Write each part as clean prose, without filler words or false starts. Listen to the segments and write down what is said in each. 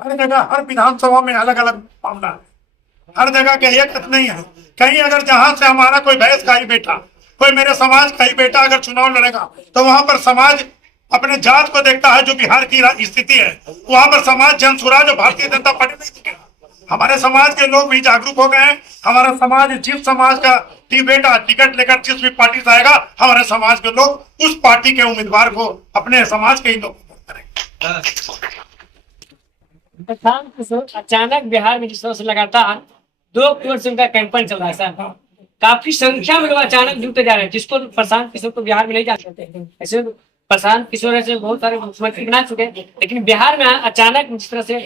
हर जगह हर विधानसभा में अलग अलग मामला है, हर जगह के एक नहीं है। कहीं अगर जहां से हमारा कोई भैंस का ही बेटा, कोई मेरे समाज का ही बेटा अगर चुनाव लड़ेगा तो वहां पर समाज अपने जात को देखता है। जो बिहार की स्थिति है वहां पर समाज जनसुराज और भारतीय जनता पार्टी नहीं दिखेगा। हमारे समाज के लोग भी जागरूक हो गए हैं। हमारा समाज जिस समाज का बेटा टिकट लेकर जिस भी पार्टी से आएगा, हमारे समाज के लोग उस पार्टी के उम्मीदवार को अपने समाज के ही लोग करेंगे। प्रशांत किशोर अचानक बिहार में जिस तरह से लगातार 2 अक्टूबर से उनका कैंपेन चल रहा है सर, काफी संख्या में लोग अचानक जुटते जा रहे हैं, जिसको प्रशांत किशोर को बिहार में नहीं जानते थे। ऐसे प्रशांत किशोर ऐसे बहुत सारे मुख्यमंत्री बना चुके हैं, लेकिन बिहार में अचानक जिस तरह से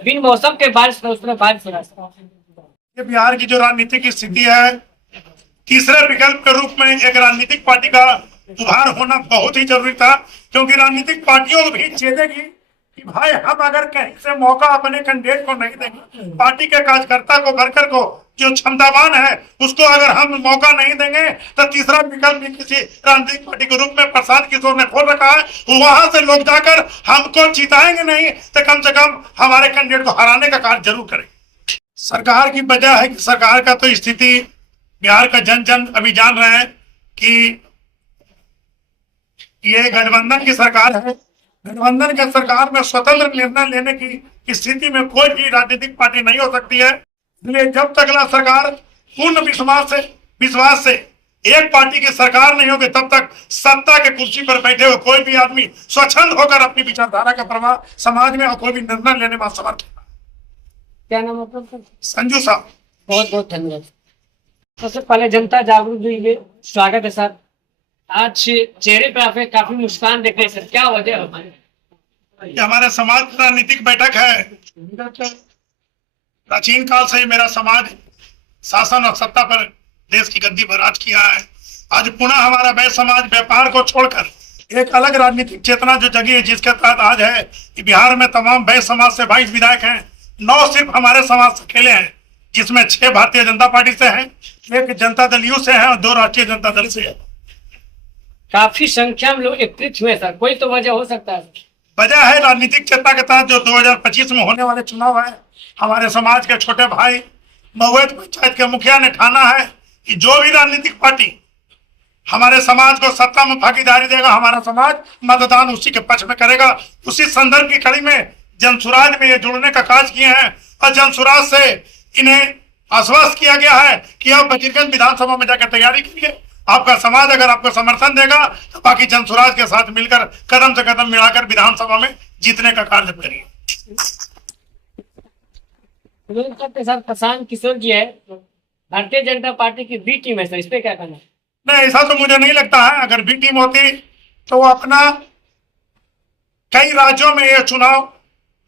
बिन मौसम के बारिश उस तरह बारिश हो रहा है। बिहार की जो राजनीतिक स्थिति है, तीसरे विकल्प के रूप में एक राजनीतिक पार्टी का उभार होना बहुत ही जरूरी था, क्योंकि राजनीतिक पार्टियों को भी चेतेगी कि भाई हम अगर कहीं से मौका अपने कैंडिडेट को नहीं देंगे, पार्टी के कार्यकर्ता को, वर्कर को, जो क्षमतावान है उसको अगर हम मौका नहीं देंगे तो तीसरा विकल्प भी किसी राजनीतिक पार्टी के रूप में प्रशांत किशोर ने खोल रखा है। वहां से लोग जाकर हमको जिताएंगे नहीं तो कम से कम हमारे कैंडिडेट को हराने का कार्य जरूर करेंगे। सरकार की वजह है कि सरकार का तो स्थिति बिहार का जन जन अभी जान रहे हैं कि ये गठबंधन की सरकार है। गठबंधन की सरकार में स्वतंत्र निर्णय लेने की स्थिति में कोई भी राजनीतिक पार्टी नहीं हो सकती है। इसलिए जब तक सरकार पूर्ण विश्वास से एक पार्टी की सरकार नहीं होगी, तब तक सत्ता के कुर्सी पर बैठे हुए कोई भी आदमी स्वच्छंद होकर अपनी विचारधारा का प्रवाह समाज में और कोई भी निर्णय लेने में असमर्थ है। क्या नाम आपका? संजू साहब। बहुत बहुत धन्यवाद। सबसे पहले जनता जागरूक हुई है, स्वागत है सर। आज चेहरे पे आपके काफी मुस्कान देख रहे सर, क्या वजह है? हमारे समाज की राजनीतिक बैठक है। प्राचीन काल से ही मेरा समाज शासन और सत्ता पर देश की गद्दी पर राज किया है। आज पुनः हमारा वैश्य समाज व्यापार को छोड़कर एक अलग राजनीतिक चेतना जो जगी है, जिसके तहत आज है कि बिहार में तमाम वैश्य समाज से 22 विधायक हैं। 9 सिर्फ हमारे समाज से अकेले हैं, जिसमें 6 भारतीय जनता पार्टी से हैं, 1 जनता दल यू से है और 2 राष्ट्रीय जनता दल से है। काफी संख्या में लोग एकत्रित हुए सर, कोई तो वजह हो सकता है? वजह है राजनीतिक चेतना के तहत जो 2025 में होने वाले चुनाव है। हमारे समाज के छोटे भाई महुएत पंचायत के मुखिया ने ठाना है कि जो भी राजनीतिक पार्टी हमारे समाज को सत्ता में भागीदारी देगा, हमारा समाज मतदान उसी के पक्ष में करेगा। उसी संदर्भ की कड़ी में जनसुराज में ये जुड़ने का कार्य किए हैं और जनसुराज से इन्हें आश्वस्त किया गया है कि आप बजीरगंज विधानसभा में जाकर तैयारी कीजिए। आपका समाज अगर आपको समर्थन देगा तो बाकी जनसुराज के साथ मिलकर कदम से कदम मिलाकर विधानसभा में जीतने का कार्य करिए। सर प्रशांत किशोर जी है, भारतीय जनता पार्टी की बी टीम है सर, इस पे क्या कहना है? नहीं, ऐसा तो मुझे नहीं लगता है। अगर बी टीम होती तो वो अपना कई राज्यों में ये चुनाव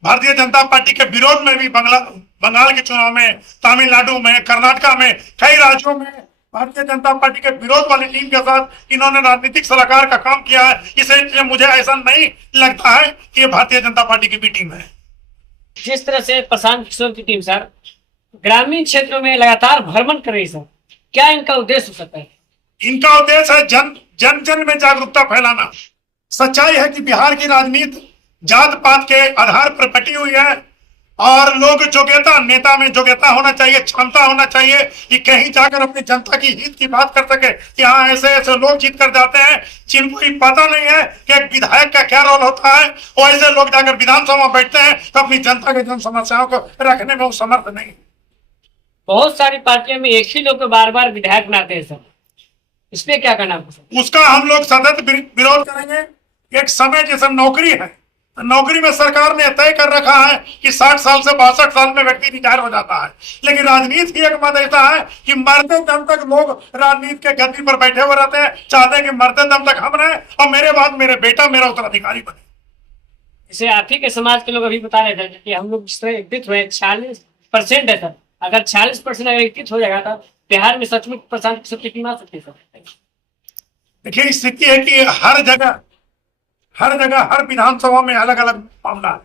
भारतीय जनता पार्टी के विरोध में भी बंगाल के चुनाव में, तमिलनाडु में, कर्नाटक में, कई राज्यों में भारतीय जनता पार्टी के विरोध वाली टीम के साथ इन्होंने राजनीतिक सलाहकार का काम किया है। इसलिए मुझे ऐसा नहीं लगता है कि ये भारतीय जनता पार्टी की बी टीम है। जिस तरह से प्रशांत किशोर की टीम सर ग्रामीण क्षेत्रों में लगातार भ्रमण कर रही है सर, क्या इनका उद्देश्य हो सकता है? इनका उद्देश्य है जन जन में जागरूकता फैलाना। सच्चाई है कि बिहार की राजनीति जात पात के आधार पर बटी हुई है और लोग योग्यता, नेता में योग्यता होना चाहिए, क्षमता होना चाहिए कि कहीं जाकर अपनी जनता की हित की बात कर सके। कि हाँ, ऐसे ऐसे लोग जीत कर जाते हैं जिनको ही पता नहीं है कि एक विधायक का क्या रोल होता है, और ऐसे लोग जाकर विधानसभा में बैठते हैं तो अपनी जनता के जन समस्याओं को रखने में वो समर्थ नहीं। बहुत सारी पार्टियों में एक ही लोग को बार बार विधायक बनाते हैं सर, इस पे क्या कहना है? उसका हम लोग सतत विरोध करेंगे। एक समय जैसे नौकरी है, नौकरी में सरकार ने तय कर रखा है कि 60 साल से 62 साल में व्यक्ति रिटायर हो जाता है, लेकिन राजनीति की एक मत ऐसा है कि मरते दम तक लोग राजनीति के गद्दी पर बैठे हुए रहते हैं, चाहते हैं कि मरते दम तक हम रहे और मेरे बाद मेरे बेटा मेरा उत्तराधिकारी बने। इसे आप ही के समाज के लोग अभी बता रहे थे कि हम लोग जिस तरह एकत्रित हुए 46% है सर, अगर 40% अगर एकत्रित हो जाएगा तो बिहार में सचमुच प्रशांत किशोर की टीम आ सकती है सर। देखिए, स्थिति है कि हर जगह हर विधानसभा में अलग अलग मामला है,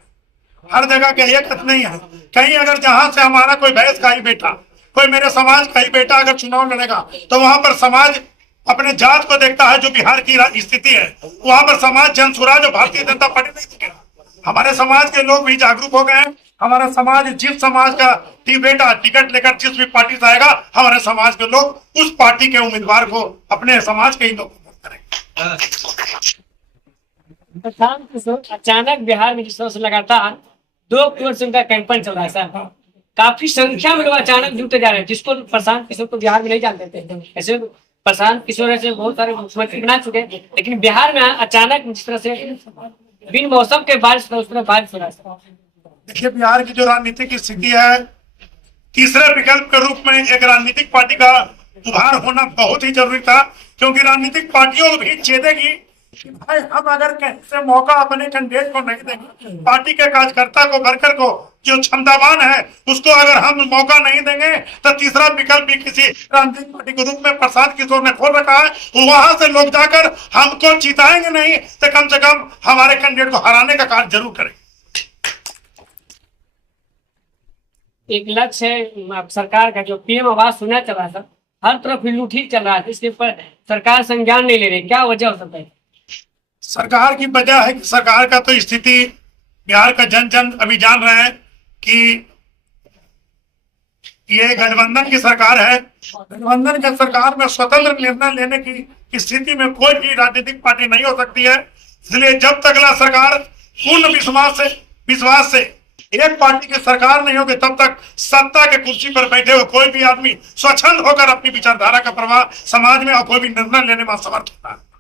हर जगह के एक नहीं है। कहीं अगर जहां से हमारा कोई भैंस का ही बेटा, कोई मेरे समाज का ही बेटा अगर चुनाव लड़ेगा तो वहां पर समाज अपने जात को देखता है। जो बिहार की स्थिति है वहां पर समाज जनसुराज और भारतीय जनता पार्टी नहीं दिखेगा। हमारे समाज के लोग भी जागरूक हो गए हैं। हमारा समाज जिस समाज का बेटा टिकट लेकर जिस भी पार्टी से आएगा, हमारे समाज के लोग उस पार्टी के उम्मीदवार को अपने समाज के ही लोग करेंगे। प्रशांत किशोर अचानक बिहार में जिस तरह से लगातार 2 करोड़ से उनका कैंपेन चल रहा है सर, काफी संख्या में लोग अचानक जुटते जा रहे हैं, जिसको प्रशांत किशोर को बिहार में नहीं जानते थे। ऐसे प्रशांत किशोर ऐसे बहुत सारे मुख्यमंत्री बना चुके हैं, लेकिन बिहार में अचानक जिस तरह से बिन मौसम के बारिश उस तरह बारिश हो रहा है। देखिए, बिहार की जो राजनीतिक स्थिति है, तीसरे विकल्प के रूप में एक राजनीतिक पार्टी का उभार होना बहुत ही जरूरी था, क्योंकि राजनीतिक पार्टियों को भी चेतेगी कि भाई हम अगर कहीं से मौका अपने कैंडिडेट को नहीं देंगे, पार्टी के कार्यकर्ता को, वर्कर को, जो क्षमतावान है उसको अगर हम मौका नहीं देंगे, तो तीसरा विकल्प भी किसी राजनीतिक पार्टी के रूप में प्रशांत किशोर ने खोल रखा है। वहां से लोग जाकर हमको जिताएंगे नहीं तो कम से कम हमारे कैंडिडेट को हराने का कार्य जरूर करेंगे। एक लक्ष्य है सरकार का, जो पीएम आवास सुना चल रहा था, हर तरफ लूट ही चल रहा है, इसके ऊपर सरकार संज्ञान नहीं ले रही, क्या वजह हो सकता है? सरकार की वजह है कि सरकार का तो स्थिति बिहार का जन जन अभी जान रहे हैं कि ये गठबंधन की सरकार है। गठबंधन की सरकार में स्वतंत्र निर्णय लेने की स्थिति में कोई भी राजनीतिक पार्टी नहीं हो सकती है। इसलिए जब तक सरकार पूर्ण विश्वास से एक पार्टी की सरकार नहीं होगी, तब तक सत्ता के कुर्सी पर बैठे हुए कोई भी आदमी स्वच्छंद होकर अपनी विचारधारा का प्रवाह समाज में और कोई भी निर्णय लेने में असमर्थ होता है।